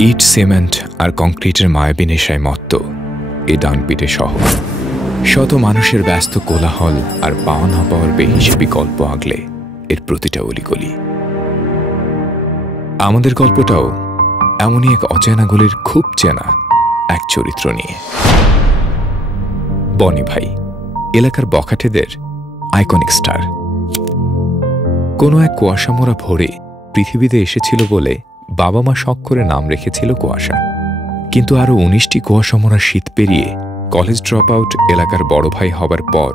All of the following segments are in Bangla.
ইট, সিমেন্ট আর কংক্রিটের মায়াবী নেশায় মত্ত এ ডানপিটে শহর। শত মানুষের ব্যস্ত কোলাহল আর পাওয়া না পাওয়ার বেহিসেবি গল্প আগলে এর প্রতিটা অলিগলি। আমাদের গল্পটাও এমনই এক অচেনা গলির খুব চেনা এক চরিত্র নিয়ে। বনি ভাই এলাকার বখাটেদের আইকনিক স্টার। কোনো এক কুয়াশামোড়া ভোরে পৃথিবীতে এসেছিল বলে বাবা মা শখ করে নাম রেখেছিল কুয়াশা। কিন্তু আরও ১৯টি কুয়াশামোড়া শীত পেরিয়ে কলেজ ড্রপ আউট এলাকার বড় ভাই হবার পর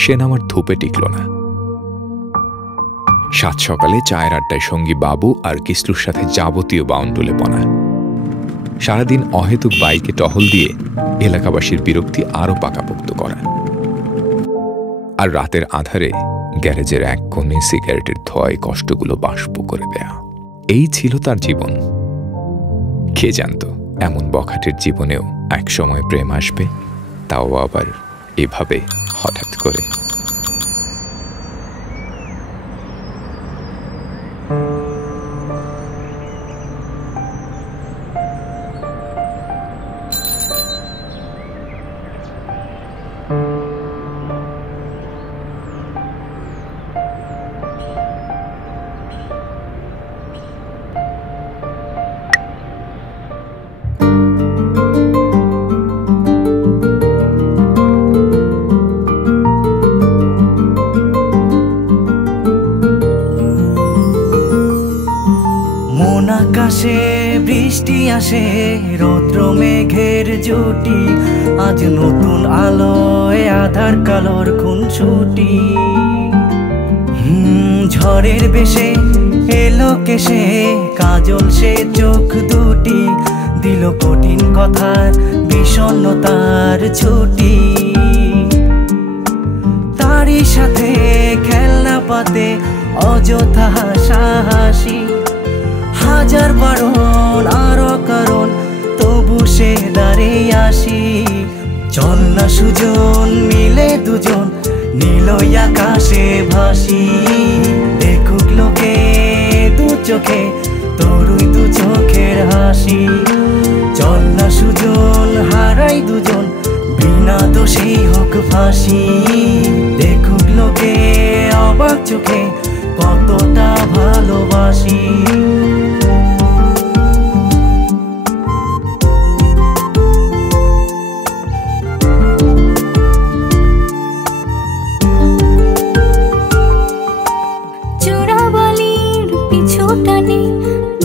সে নাম আর ধূপে টিকল না। সাত সকালে চায়ের আড্ডায় সঙ্গী বাবু আর কিসলুর সাথে যাবতীয় বাউন্ডুলে পনা। সারাদিন অহেতুক বাইকে টহল দিয়ে এলাকাবাসীর বিরক্তি আরও পাকাপোক্ত করা। আর রাতের আধারে গ্যারেজের এক কোণে সিগারেটের ধোঁয়ায় কষ্টগুলো বাষ্প করে দেয়া। এই ছিল তার জীবন। কে জানত এমন বখাটের জীবনেও একসময় প্রেম আসবে, তাও আবার এভাবে হঠাৎ করে। আকাশে বৃষ্টি আসে, রৌদ্র মেঘের জুটি, আজ নতুন আলোয় আধার কালোর খুনসুটি। ঝড়ের বেশে এলো কেশে, কাজল সে চোখ দুটি, দিল কঠিন কথার বিষণ্ণতার ছুটি। তারই সাথে খেলনা পাতে অযথা হাসাহাসি, হাজার বারণ আরো কারণ তবু সে দাঁড়িয়ে আসি। চল না সুজন মিলে দুজন নীলই আকাশে ভাসি, দেখুক লোকে দু চোখে তোরই দু চোখের হাসি। চল না সুজন হারাই দুজন বিনা দোষেই হোক ফাঁসি, দেখুক লোকে অবাক চোখে কতটা ভালোবাসি।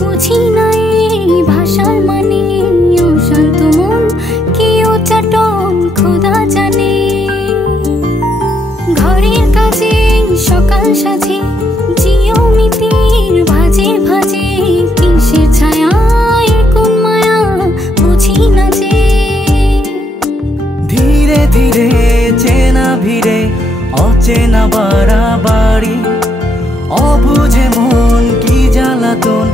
বুঝি নাই ভাষার মানে, অশান্ত মন কেউ চাটন খোদা জানে। ঘরের কাজে সকাল সাজে, জিওমিতির ভাজে ভাজে, কিসের ছায়া কোন মায়া বুঝি না যে। ধীরে ধীরে চেনা ভিড়ে অচেনা বাড়াবাড়ি, অবুঝে মন কি জ্বালাতন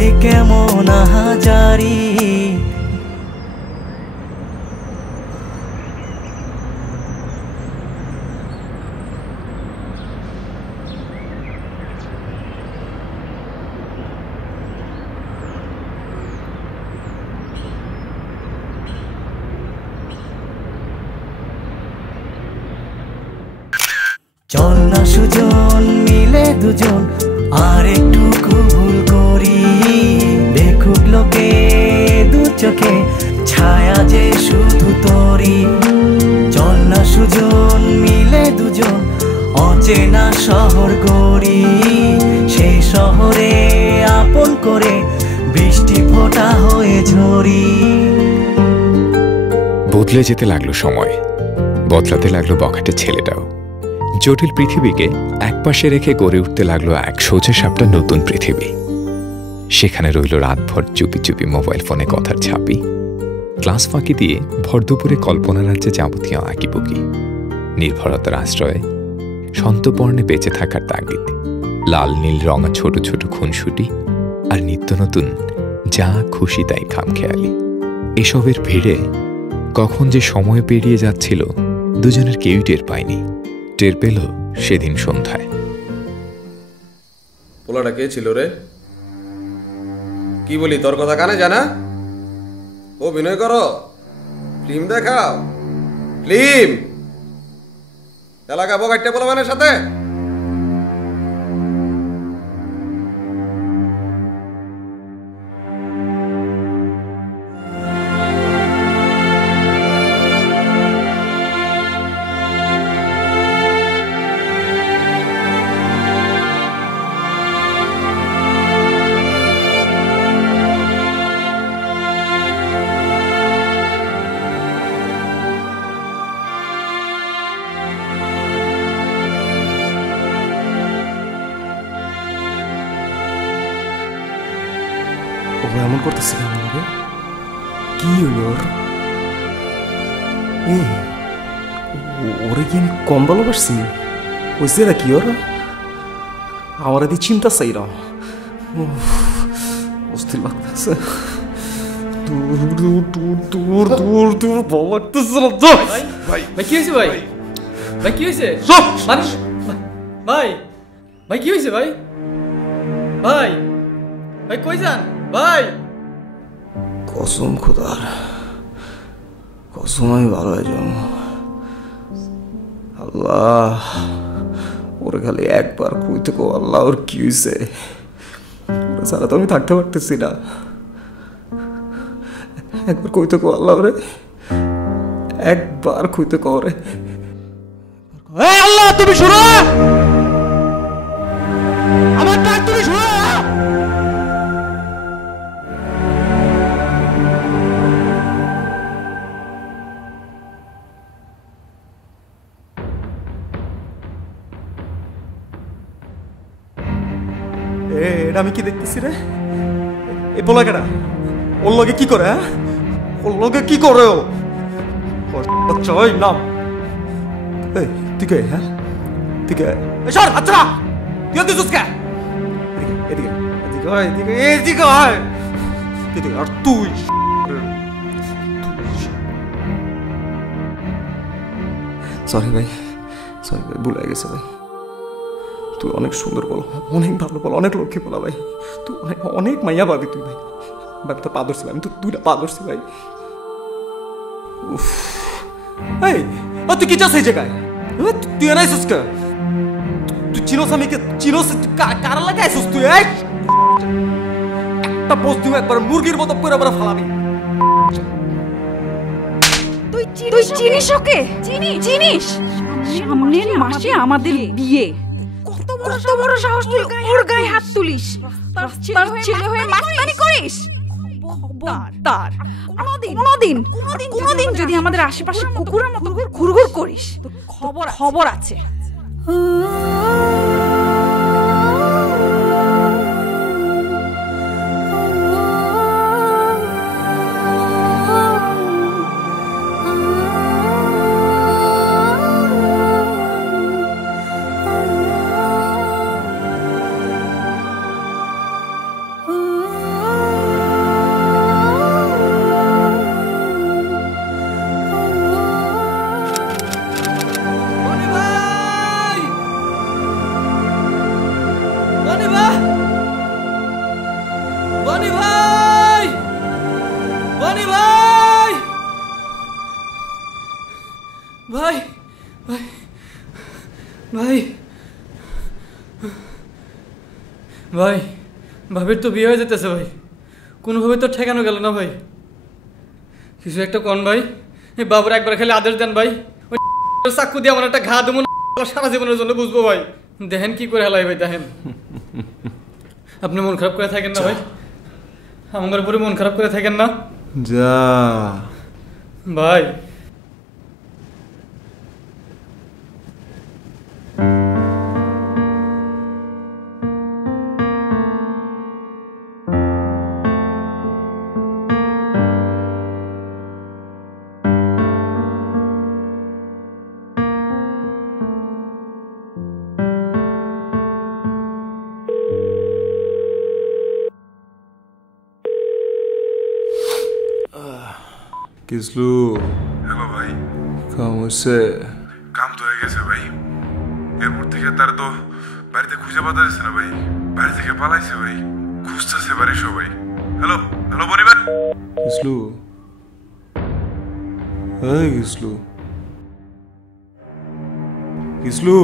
এ কেমন আহাজারি। চল না সুজন মিলে দুজন আর একটু ভুল করি, দেখুক লোকে দু চোখে ছায়া যে শুধু তোরি। চল না সুজন মিলে দুজন অচেনা শহর গড়ি, সেই শহরে আপন করে বৃষ্টি ফোঁটা হয়ে ঝরি। বদলে যেতে লাগলো সময়, বদলাতে লাগলো বখাটে ছেলেটাও। জটিল পৃথিবীকে একপাশে রেখে গড়ে উঠতে লাগলো এক সোজা সাপটা নতুন পৃথিবী। সেখানে রইল রাতভর চুপি চুপি মোবাইল ফোনে কথার ছাপি, ক্লাস ফাঁকি দিয়ে ভর দুপুরে কল্পনা রাজ্যে যাবতীয় আঁকিবুকি, নির্ভরতার আশ্রয়ে সন্তপর্ণে বেঁচে থাকার তাগিদ, লাল নীল রঙা ছোট ছোট খুনসুটি আর নিত্য নতুন যা খুশি তাই খামখেয়ালি। এসবের ভিড়ে কখন যে সময় পেরিয়ে যাচ্ছিল দুজনের কেউই টের পায়নি। টের পেল সেদিন সন্ধ্যায়। পোলাটা কে ছিল রে? কি বলি, তোর কথা কানে জানা? অভিনয় করো, ফিল্ম দেখাও, ফিল্ম এলাকা বগাইটে বলবানের সাথে। এমন করতেছে কেমন হবে? কি হইল ওর? ওরে কি আমি কম ভালোবাসছি? হয়েছে না কি ওর? আমার এদি চিন্তা চাইলাম, অস্থির লাগতেছে। দূর দূর দূর দূর দূর দূর ভালো লাগতেছে না। ভাই কি হয়েছে? ভাই ভাই কি হয়েছে? ভাই ভাই কি হয়েছে? ভাই ভাই ভাই কই যান ভাই? কসম খোদার, কসম আমি ভালো হয়ে যাব। আল্লাহ ওরে খালি একবার কইতে কো, আল্লাহ ওর কি হয়েছে? ওরা ছাড়া তো আমি থাকতে পারতেছি না। একবার কইতে কো আল্লাহ ওরে, একবার কইতে কো রে। আল্লাহ তুমি শুনো, আমার ডাক তুমি শুনো। এটা আমি কি দেখতেছি রে? এ বলা কেনা ওর লগে কি করে? ওর লগে কি করে ও? চয় নাম তুই কে? হ্যাঁ তুই কে? সর আচ্ছা তুই কি সুস্কা? এদিকে এদিকে এদিকে এদিকে আয় এদিকে। আর তুই সরি ভাই, সরি ভাই, ভুলে গেছে ভাই। তুই অনেক সুন্দর বল, অনেক ভালো বল, অনেক লক্ষ্মী বলা ভাই। তুই অনেক অনেক মাইয়া পাবি তুই ভাই। ভাই তো পা ধরছি ভাই, আমি তো দুইটা পা ধরছি ভাই। এই তুই কি চাস এই জায়গায়? তুই এনাইছিস কে? তুই চিনোস আমি কে? চিনোস কার লাগাইছিস তুই? একটা পোস্ট দিও একবার মুরগির মতো করে আবার ফালাবি। তুই চিনিস ওকে? চিনিস? সামনের মাসে আমাদের বিয়ে। কত বড় সাহস তুই ওর গায়ে হাত তুলিস? তার ছেলে হয়ে মাস্তানি করিস? খবরদার কোনোদিন যদি আমাদের আশেপাশে কুকুরের মতো ঘুরঘুর করিস, খবর আছে। ভাই ভাই ভাই ভাই ভাবির তো বিয়ে হয়ে যেতেছে ভাই, কোনোভাবে তো ঠেকানো গেল না ভাই। কিছু একটা কন ভাই, এই বাবুর একবার খেলে আদেশ দেন ভাই। ওই চাকু দিয়ে আমার একটা ঘা দেবো না, সারা জীবনের জন্য বুঝবো ভাই। দেখেন কি করে হেলাই ভাই, দেখেন। আপনি মন খারাপ করে থাকেন না ভাই, আমার উপরে মন খারাপ করে থাকেন না যা ভাই। কিসলু? হ্যালো ভাই, কাম হচ্ছে? কাম তো হয়ে গেছে ভাই। এরপর থেকে তার তো বাড়িতে খুঁজে পাওয়া যাচ্ছে না ভাই, বাড়ি থেকে পালাইছে ভাই, খুঁজতেছে বাড়ি সবাই। হ্যালো হ্যালো বনিবার, কিসলু এই গিসলু গিসলু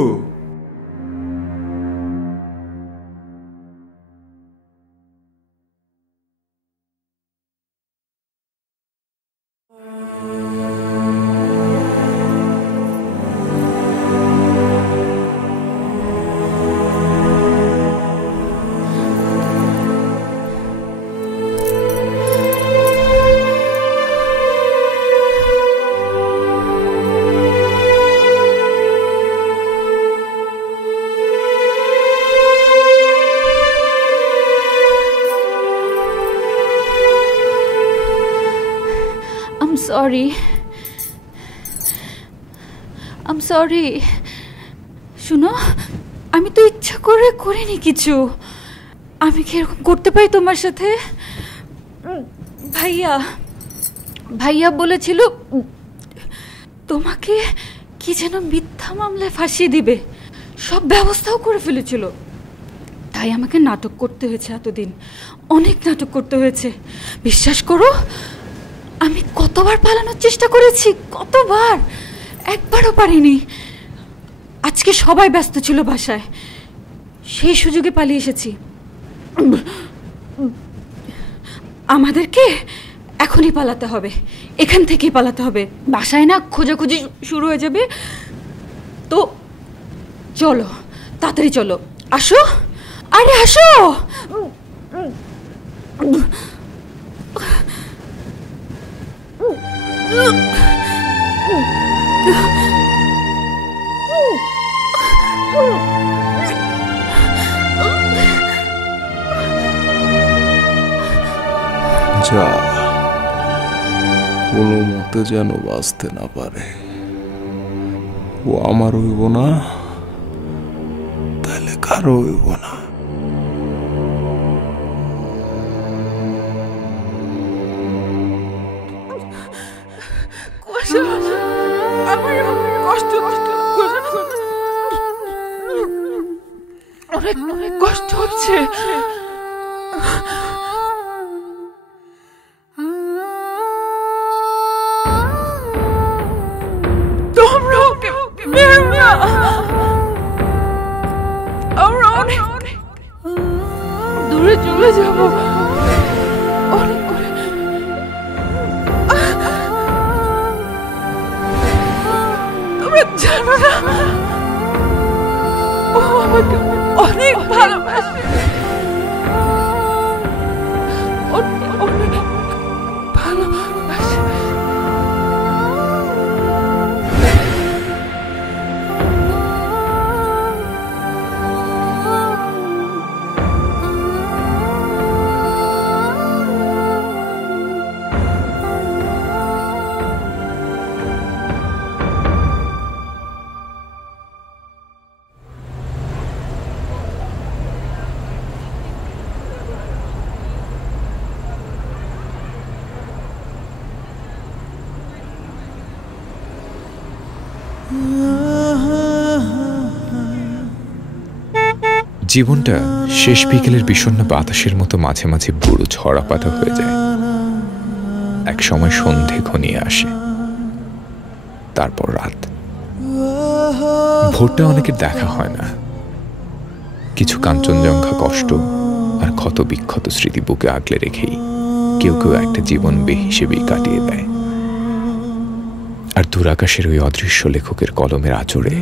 I'm sorry. শুনো, আমি তো ইচ্ছা করে করিনি কিছু। আমি কি এরকম করতে পারি তোমার সাথে? ভাইয়া বলেছিল তোমাকে কি যেন মিথ্যা মামলায় ফাঁসিয়ে দিবে, সব ব্যবস্থাও করে ফেলেছিল। তাই আমাকে নাটক করতে হয়েছে, এতদিন অনেক নাটক করতে হয়েছে। বিশ্বাস করো, আমি কতবার পালানোর চেষ্টা করেছি, কতবার, একবারও পারিনি। আজকে সবাই ব্যস্ত ছিল বাসায়, সেই সুযোগে পালিয়ে এসেছি। আমাদেরকে এখনই পালাতে হবে, এখান থেকেই পালাতে হবে। বাসায় না খোঁজাখুঁজি শুরু হয়ে যাবে। তো চলো, তাড়াতাড়ি চলো, আসো, আরে আসো। যা, কোনো মতে যেন বাঁচতে না পারে। ও আমার হইব না, তাহলে কারো হইব না। অনেক কষ্ট হচ্ছে। তোমরা ওকে মেরো না, আমরা অনেক দূরে চলে যাবো, অনেক করে। তোমরা জানো না, ও আমাকে অনেক ভালোবাসে, অনেক ভালোবাসে। জীবনটা শেষ বিকেলের বিষণ্ণ বাতাসের মতো মাঝে মাঝে বুড়ো ঝরা পাতা হয়ে যায়। এক সময় সন্ধে ঘনিয়ে আসে, তারপর রাত। ভোরটা অনেকের দেখা হয় না। কিছু কাঞ্চনজঙ্ঘা কষ্ট আর ক্ষত বিক্ষত স্মৃতি বুকে আগলে রেখেই কেউ কেউ একটা জীবন বেহিসেবেই কাটিয়ে দেয়। আর দূরাকাশের ওই অদৃশ্য লেখকের কলমের আঁচড়ে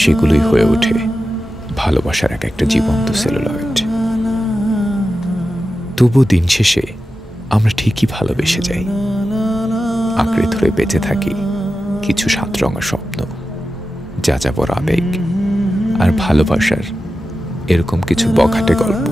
সেগুলোই হয়ে ওঠে ভালোবাসার এক একটা জীবন্ত সেলুলয়েড। তবু দিন শেষে আমরা ঠিকই ভালোবেসে যাই, আঁকড়ে ধরে বেঁচে থাকি কিছু সাতরঙা স্বপ্ন, যাযাবর আবেগ আর ভালোবাসার এরকম কিছু বখাটে গল্প।